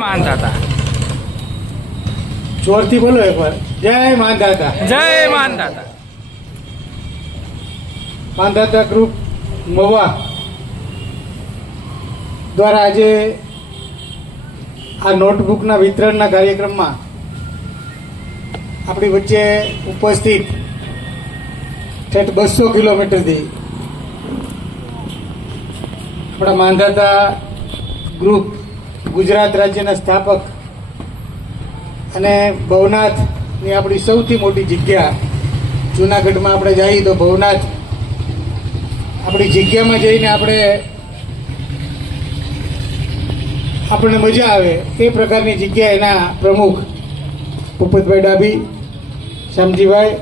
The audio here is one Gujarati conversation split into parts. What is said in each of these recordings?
માનદાતા જોરથી બોલો એકવાર જય માંધાતા જય માનદાતા માંધાતા ગ્રુપ મવા દ્વારા આજે આ નોટબુકના વિતરણના કાર્યક્રમમાં આપણી વચ્ચે ઉપસ્થિત ઠેઠ બસો કિલોમીટરથી આપણા માંધાતા ગ્રુપ ગુજરાત રાજ્યના સ્થાપક અને ભવનાથની આપણી સૌથી મોટી જગ્યા. જુનાગઢમાં આપણે જઈએ તો ભવનાથ આપણી જગ્યામાં જઈને આપણે આપણને મજા આવે એ પ્રકારની જગ્યા એના પ્રમુખ ભૂપતભાઈ ડાભી, શ્યામજીભાઈ,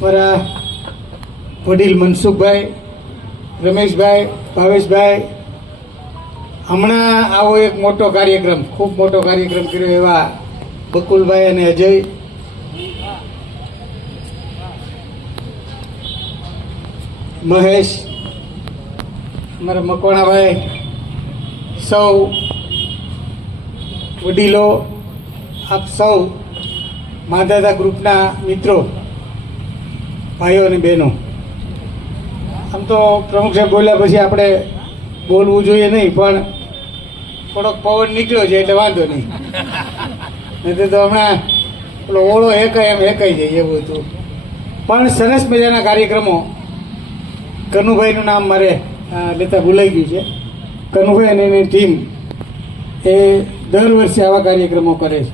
મારા વડીલ મનસુખભાઈ, રમેશભાઈ, ભાવેશભાઈ હમણાં આવો એક મોટો કાર્યક્રમ, ખૂબ મોટો કાર્યક્રમ કર્યો એવા બકુલભાઈ અને અજય. મહેશ, મારા મકવાણાભાઈ, સૌ, વડીલો, આપ સૌ માધાતા ગ્રુપના મિત્રો, ભાઈઓ અને બહેનો. આમ તો પ્રમુખ સાહેબ બોલ્યા પછી આપણે બોલવું જોઈએ નહીં, પણ થોડોક પવન નીકળ્યો છે એટલે વાંધો નહીં. નહીં તો હમણાં પેલો ઓળો હેકાય એમ હેકાઈ જાય એવું હતું. પણ સરસ મજાના કાર્યક્રમો. કનુભાઈનું નામ મારે લેતા ભૂલાઈ ગયું છે. કનુભાઈ અને એની ટીમ એ દર વર્ષે આવા કાર્યક્રમો કરે છે.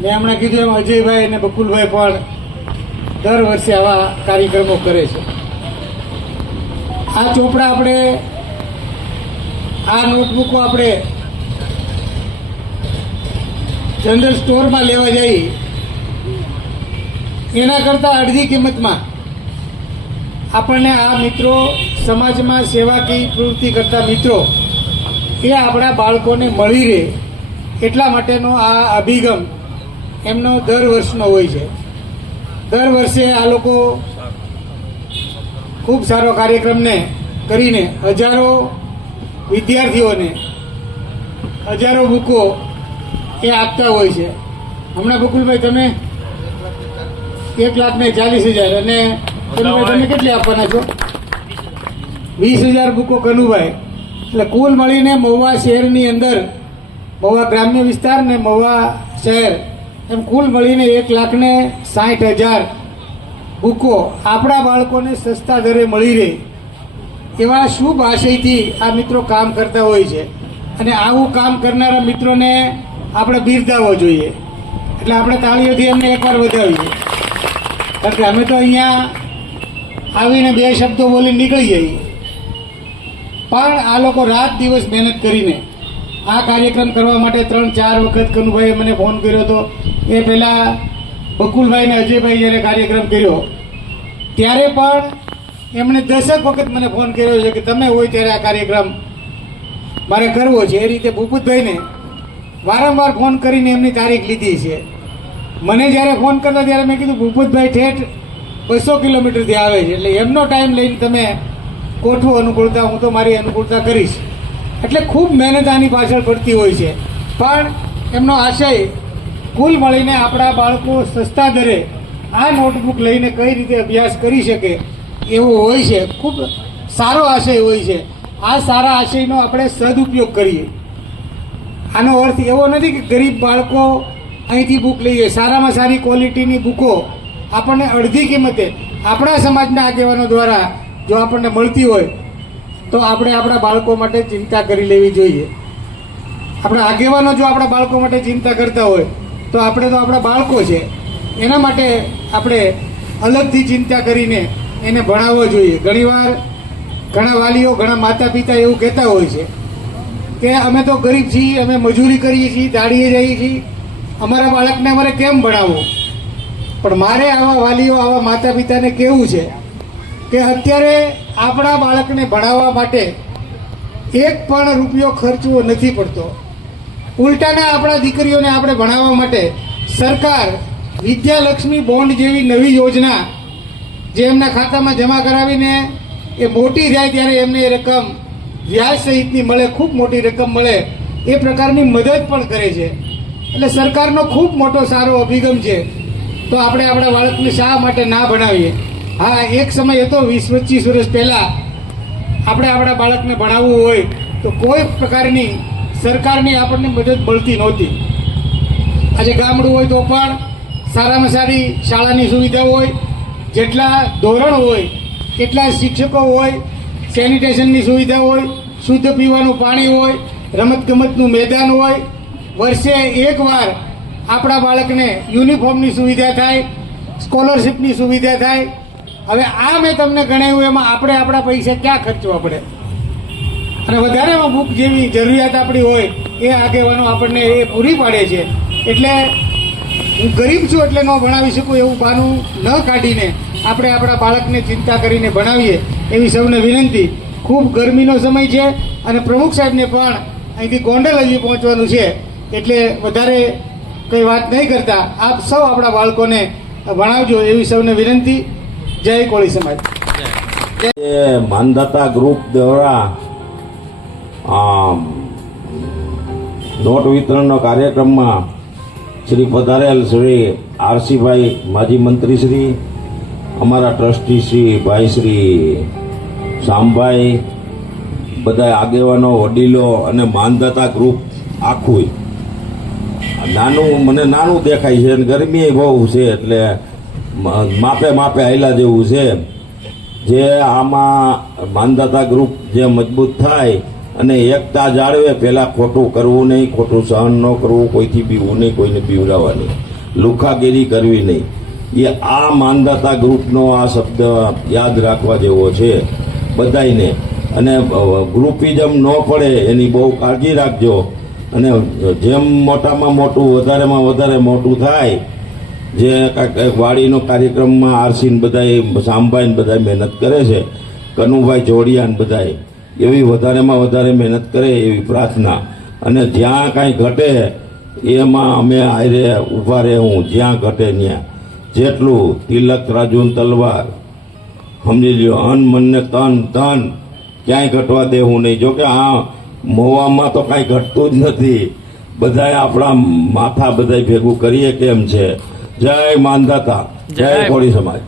મેં હમણાં કીધું એમ અજયભાઈ અને બકુલભાઈ પણ દર વર્ષે આવા કાર્યક્રમો કરે છે. આ ચોપડા આપણે આ નોટબુકો આપણે જનરલ સ્ટોરમાં લેવા જઈએ. એના કરતાં અડધી કિંમતમાં આપણને આ મિત્રો સમાજમાં સેવાકીય પ્રવૃત્તિ કરતા મિત્રો એ આપણા બાળકોને મળી રહે એટલા માટેનો આ અભિગમ એમનો દર વર્ષનો હોય છે. દર વર્ષે આ લોકો ખૂબ સારો કાર્યક્રમને કરીને હજારો વિદ્યાર્થીઓને હજારો બુકો એ આપતા હોય છે. હમણાં બકુલભાઈ તમે એક લાખ ને ચાલીસ હજાર અને કનુભાઈ તમે કેટલી આપવાના છો? વીસ હજાર બુકો કનુભાઈ. એટલે કુલ મળીને મહુવા શહેરની અંદર મહુવા ગ્રામ્ય વિસ્તાર ને મહુવા શહેર એમ કુલ મળીને એક લાખ ને સાઠ હજાર બુકો આપણા બાળકોને સસ્તા દરે મળી રહે. એવા શુભ આશયથી આ મિત્રો કામ કરતા હોય છે. અને આવું કામ કરનારા મિત્રોને આપણે બિરદાવવો જોઈએ. એટલે આપણે તાળીઓથી એમને એકવાર વધાવીએ. કારણ કે અમે તો અહીંયા આવીને બે શબ્દો બોલી નીકળી જઈએ પણ આ લોકો રાત દિવસ મહેનત કરીને આ કાર્યક્રમ કરવા માટે ત્રણ, ચાર વખત કનુભાઈએ મને ફોન કર્યો હતો એ પહેલાં બકુલભાઈ અને અજયભાઈ જ્યારે કાર્યક્રમ કર્યો. ત્યારે પણ એમણે દસેક વખત મને ફોન કર્યો છે કે તમે હોય ત્યારે આ કાર્યક્રમ મારે કરવો છે. એ રીતે ભૂપતભાઈને વારંવાર ફોન કરીને એમની તારીખ લીધી છે. મને જ્યારે ફોન કરતા ત્યારે મેં કીધું, ભૂપતભાઈ, ઠેઠ બસો કિલોમીટરથી આવે છે. એટલે એમનો ટાઈમ લઈને તમે કોઠું અનુકૂળતા, હું તો મારી અનુકૂળતા કરીશ. એટલે ખૂબ મહેનત આની પાછળ પડતી હોય છે. પણ એમનો આશય, કુલ મળીને આપણા બાળકો સસ્તા દરે આ નોટબુક લઈને કઈ રીતે અભ્યાસ કરી શકે એવું હોય છે, ખૂબ સારો આશય હોય છે. આ સારા આશયનો આપણે સદુપયોગ કરીએ. આનો અર્થ એવો નથી કે ગરીબ બાળકો અહીંથી બુક લઈએ સારામાં સારી ક્વોલિટીની બુકો આપણને અડધી કિંમતે આપણા સમાજના આગેવાનો દ્વારા જો આપણને મળતી હોય, તો આપણે આપણા બાળકો માટે ચિંતા કરી લેવી જોઈએ. આપણા આગેવાનો જો આપણા બાળકો માટે ચિંતા કરતા હોય, તો આપણે તો આપણા બાળકો છે. એના માટે આપણે અલગથી ચિંતા કરીને એને ભણાવવો જોઈએ. ઘણીવાર ઘણા વાલીઓ, ઘણા માતા પિતા એવું કહેતા હોય છે કે અમે તો ગરીબ છીએ, અમે મજૂરી કરીએ છીએ, દાડીએ જઈએ છીએ. અમારા બાળકને અમારે કેમ ભણાવવું? પણ મારે આવા વાલીઓ, આવા માતા પિતાને કહેવું છે કે અત્યારે આપણા બાળકને ભણાવવા માટે એક પણ રૂપિયો ખર્ચવો નથી પડતો. ઉલટાના આપણા દીકરીઓને આપણે ભણાવવા માટે સરકાર વિદ્યાલક્ષ્મી બોન્ડ જેવી નવી યોજના જે એમના ખાતામાં જમા કરાવીને એ મોટી થાય ત્યારે એમને એ રકમ વ્યાજ સહિતની મળે, ખૂબ મોટી રકમ મળે, એ પ્રકારની મદદ પણ કરે છે. એટલે સરકારનો ખૂબ મોટો સારો અભિગમ છે. તો આપણે આપણા બાળકને શા માટે ના ભણાવીએ? હા, એક સમય હતો, વીસ પચીસ વર્ષ પહેલાં આપણે આપણા બાળકને ભણાવવું હોય તો કોઈ પ્રકારની સરકારની આપણને મદદ મળતી નહોતી. આજે ગામડું હોય તો પણ સારામાં સારી શાળાની સુવિધા હોય જેટલા ધોરણ હોય કેટલા શિક્ષકો હોય સેનિટેશનની સુવિધા હોય, શુદ્ધ પીવાનું પાણી હોય, રમતગમતનું મેદાન હોય, વર્ષે એકવાર આપણા બાળકને યુનિફોર્મની સુવિધા થાય, સ્કોલરશીપની સુવિધા થાય. હવે આ મેં તમને ગણાવ્યું, એમાં આપણે આપણા પૈસા ક્યાં ખર્ચવા પડે? અને વધારેમાં બુક જેવી જરૂરિયાત આપણી હોય, એ આગેવાનો આપણને એ પૂરી પાડે છે. એટલે હું ગરીબ છું એટલે ન ભણાવી શકું એવું બાનું ન કાઢીને આપણે આપણા બાળકને ચિંતા કરીને ભણાવીએ એવી સૌને વિનંતી. ખૂબ ગરમીનો સમય છે અને પ્રમુખ સાહેબને પણ અહીંથી ગોંડલ હજી પહોંચવાનું છે. એટલે વધારે કંઈ વાત નહીં કરતા. આપ સૌ આપણા બાળકોને ભણાવજો એવી સૌને વિનંતી. જય કોળી સમાજ. માનદાતા ગ્રુપ દ્વારા નોટ વિતરણનો કાર્યક્રમમાં શ્રી પધારેલ શ્રી આરસીભાઈ માજી મંત્રી શ્રી અમારા ટ્રસ્ટી શ્રી ભાઈ શ્રી શામભાઈ બધા આગેવાનો, વડીલો અને માનદાતા ગ્રુપ આખું. નાનું, મને નાનું દેખાય છે અને ગરમી બહુ છે એટલે માપે માપે હાયલા જેવું છે. જે આમાં માનદાતા ગ્રુપ જે મજબૂત થાય અને એકતા જાળવે, પેલા ખોટું કરવું નહીં, ખોટું સહન ન કરવું, કોઈથી બીવું નહીં, કોઈને બીવડાવવાની લુખાગીરી કરવી નહીં. એ આ માનદાતા ગ્રુપનો આ શબ્દ યાદ રાખવા જેવો છે બધાને અને ગ્રુપિઝમ ન પડે, એની બહુ કાળજી રાખજો. અને જેમ મોટામાં મોટું, વધારેમાં વધારે મોટું થાય, જે કાંઈક વાડીનો કાર્યક્રમમાં આરસીન બધાય સાંભાઈને બધાએ મહેનત કરે છે, કનુભાઈ જોડિયાને બધાય. એવી વધારેમાં વધારે મહેનત કરે એવી પ્રાર્થના. અને જ્યાં કાંઈ ઘટે એમાં અમે આયરે ઊભા રહેવું જ્યાં ઘટે ત્યાં. જેટલું તિલક રાજુન તલવાર સમજી લ્યો અન મનને તન તન ક્યાંય ઘટવા દેવું નહીં. જોકે આ મોવામાં તો કાંઈ ઘટતું જ નથી. બધાય આપણા માથા બધાય ભેગું કરીએ કેમ છે? જય જય જય. કોળી સમાજ.